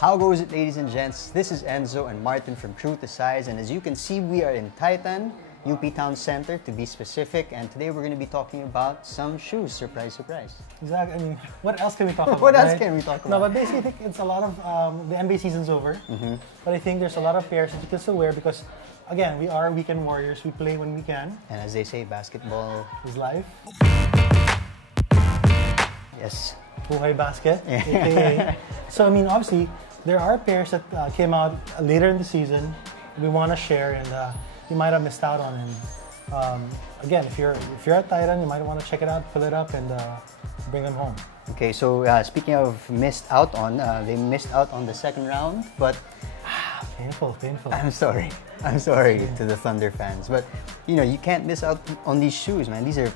How goes it, ladies and gents? This is Enzo and Martin from Truth to Size, and as you can see, we are in Titan, UP Town Center to be specific, and today we're going to be talking about some shoes. Surprise, surprise. Exactly. I mean, what else can we talk about? What else can we talk about? No, but basically, I think it's a lot of the NBA season's over, but I think there's a lot of pairs that you can still wear because, again, we are weekend warriors. We play when we can. And as they say, basketball is life. Yes. Buhay basket. AKA. So I mean, obviously, there are pairs that came out later in the season we want to share, and you might have missed out on. And again, if you're at Titan, you might want to check it out, pull it up, and bring them home. Okay, so speaking of missed out on, they missed out on the second round, but painful. I'm sorry to the Thunder fans, but you know you can't miss out on these shoes, man. These are.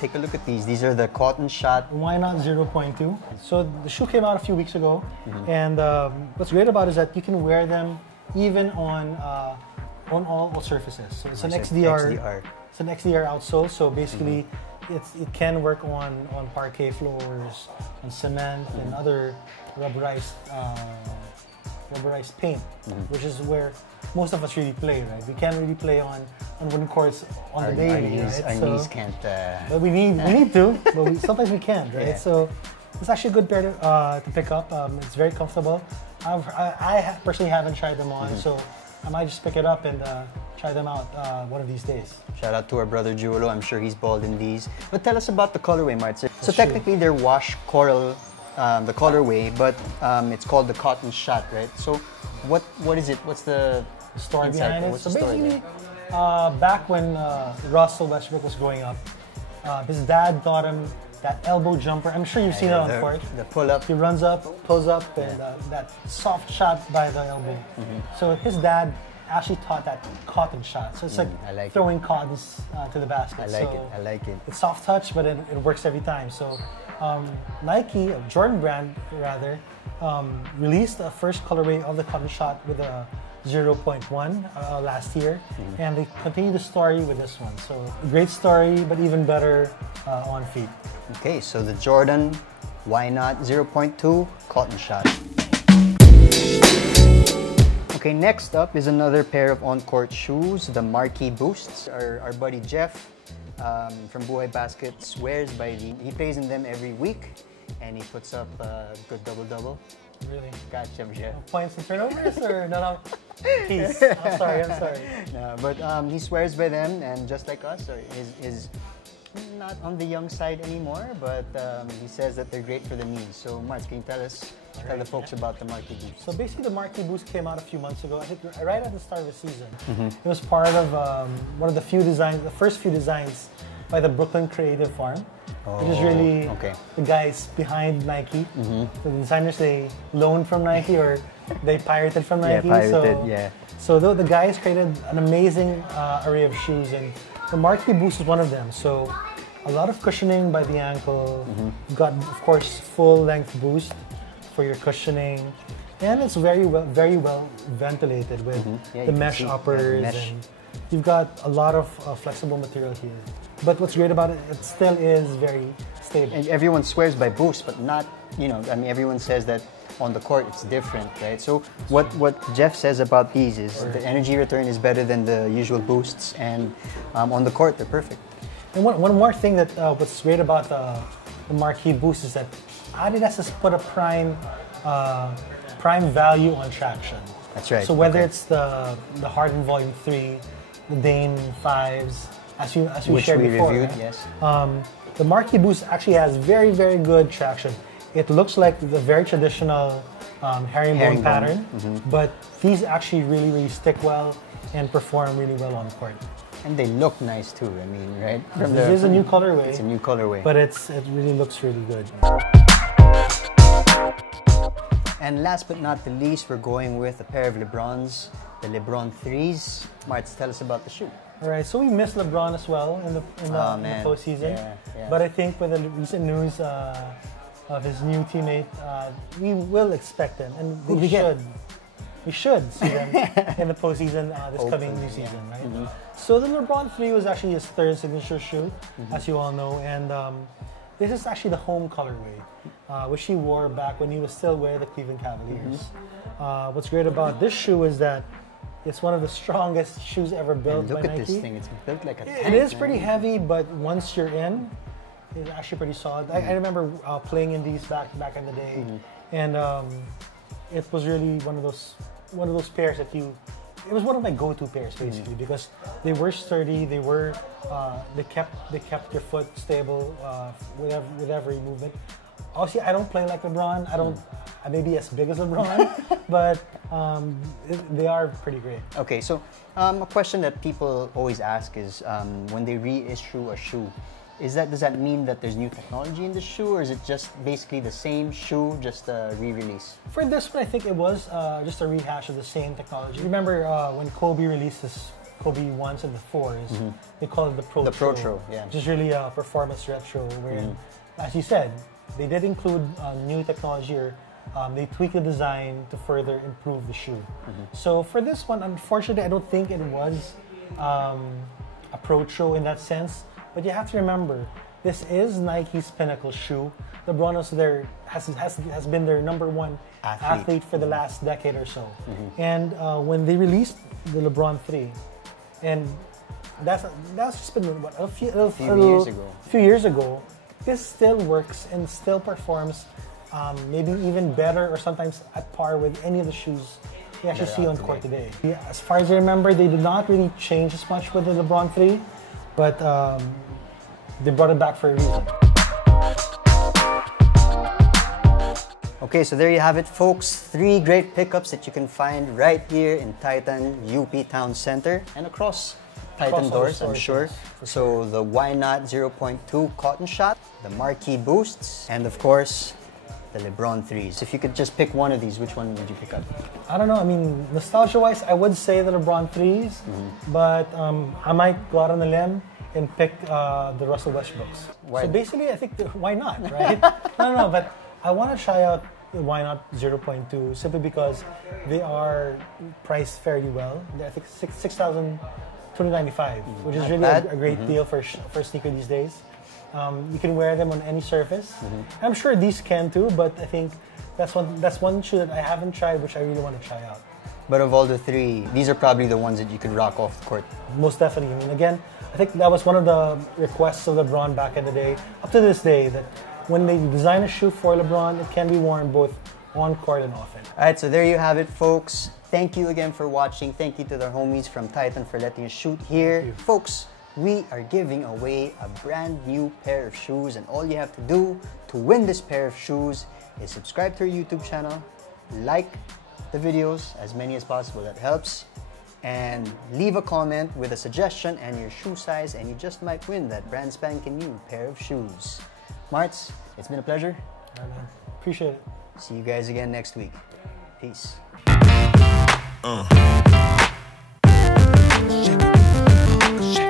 Take a look at these. These are the Cotton Shot. Why not 0.2? So the shoe came out a few weeks ago, and what's great about it is that you can wear them even on all surfaces. So it's an XDR. It's an XDR outsole. So basically, it can work on parquet floors, on cement, and other rubberized paint, which is where most of us really play, right? We can't really play on wooden courts on the daily, right? Our knees can't. But we need to, but sometimes we can't, right? Yeah. So it's actually a good pair to pick up. It's very comfortable. I personally haven't tried them on, so I might just pick it up and try them out one of these days. Shout out to our brother Giolo. I'm sure he's bald in these. But tell us about the colorway, Mart. So technically they're wash coral, the colorway, but it's called the Cotton Shot, right? So what is it? What's the story behind it? What's So the story basically, back when Russell Westbrook was growing up, his dad taught him that elbow jumper. I'm sure you've seen it on court. The pull-up. He runs up, pulls up, and that soft shot by the elbow. So his dad actually taught that cotton shot. So it's like throwing cottons to the basket. I like it. It's soft touch, but it works every time. So Nike, Jordan brand rather, released the first colorway of the cotton shot with a 0.1 last year, and they continue the story with this one. So great story, but even better on feet. Okay, so the Jordan, why not 0.2 Cotton Shot. Okay, next up is another pair of on-court shoes, the Marquee Boosts. Our buddy Jeff from Buhay Basket swears by he plays in them every week, and he puts up a good double-double. Really? Gotcha, Jeff. Points and turnovers or no? Peace. I'm sorry. No, but he swears by them, and just like us, is not on the young side anymore, but he says that they're great for the knees. So, Mart, can you tell the folks about the Marquee Boost? So basically, the Marquee Boost came out a few months ago. I think right at the start of the season. It was part of one of the first few designs by the Brooklyn Creative Farm. Which is really the guys behind Nike. The designers they loaned from Nike or they pirated from Nike. So the guys created an amazing array of shoes, and the Marquee Boost is one of them. So a lot of cushioning by the ankle. You've got, of course, full length boost for your cushioning, and it's very well ventilated with the mesh uppers. And you've got a lot of flexible material here. But what's great about it, it still is very stable. And everyone swears by Boost, but not, I mean, everyone says that on the court it's different, right? So what Jeff says about these is the energy return is better than the usual Boosts, and on the court they're perfect. And one more thing that what's great about the Marquee Boost is that Adidas has put a prime value on traction. That's right. So whether it's the Harden Volume 3, the Dame 5s, as we shared before, reviewed, right? yes. The Marquee Boost actually has very good traction. It looks like the very traditional herringbone pattern, but these actually really stick well and perform really well on the court. And they look nice too, I mean, right? This is a new colorway. It's a new colorway. But it really looks really good. And last but not the least, we're going with a pair of LeBrons, the LeBron 3s. Martz, tell us about the shoe. All right, so we missed LeBron as well in the postseason. Yeah. But I think with the recent news of his new teammate, we will expect them, and we should see them in the postseason this coming new season, right? So the LeBron 3 was actually his third signature shoe, as you all know, and This is actually the home colorway, which he wore back when he was still with the Cleveland Cavaliers. What's great about this shoe is that it's one of the strongest shoes ever built by Nike. Look at this thing, it's built like a tank. It is pretty heavy, but once you're in, it's actually pretty solid. I remember playing in these back in the day, and it was really one of those pairs that it was one of my go-to pairs basically because they were sturdy. They kept your foot stable with every movement. Obviously, I don't play like LeBron. I may be as big as LeBron, but they are pretty great. Okay, so a question that people always ask is when they reissue a shoe, does that mean that there's new technology in the shoe, or is it just basically the same shoe, just a re-release? For this one, I think it was just a rehash of the same technology. Remember when Kobe released his Kobe 1s and the 4s, they called it the Pro Tro. The Pro Tro, yeah. Which is really a performance retro, wherein, as you said, they did include new technology, or they tweaked the design to further improve the shoe. So for this one, unfortunately, I don't think it was a Pro Tro in that sense. But you have to remember, this is Nike's pinnacle shoe. LeBron has been their #1 athlete for the last decade or so. And when they released the LeBron 3, and that's just been what, a few years ago, this still works and still performs maybe even better or sometimes at par with any of the shoes you actually see on court today. Yeah, as far as I remember, they did not really change as much with the LeBron 3. But they brought it back for a reason. Okay, so there you have it, folks. 3 great pickups that you can find right here in Titan UP Town Center and across Titan doors, I'm sure. So the Why Not 0.2 Cotton Shot, the Marquee Boosts, and of course, the LeBron 3s. If you could just pick one of these, which one would you pick up? I don't know. I mean, nostalgia-wise, I would say the LeBron 3s, but I might go out on a limb and pick the Russell Westbrooks. Why? So basically, I think why not, right? No, but I want to try out the Why Not 0.2 simply because they are priced fairly well. They're, I think, $6,295, which is really a great deal for a sneaker these days. You can wear them on any surface. I'm sure these can too, but I think that's one shoe that I haven't tried, which I really want to try out. But of all the 3, these are probably the ones that you could rock off the court. Most definitely. I mean, again, I think that was one of the requests of LeBron back in the day, up to this day, that when they design a shoe for LeBron, it can be worn both on court and off it. All right, so there you have it, folks. Thank you again for watching. Thank you to the homies from Titan for letting us shoot here. Folks, we are giving away a brand new pair of shoes, and all you have to do to win this pair of shoes is subscribe to our YouTube channel, like the videos, as many as possible, that helps, and leave a comment with a suggestion and your shoe size, and you just might win that brand spanking new pair of shoes. Martz, it's been a pleasure. All right, man. Appreciate it. See you guys again next week. Peace. Shake.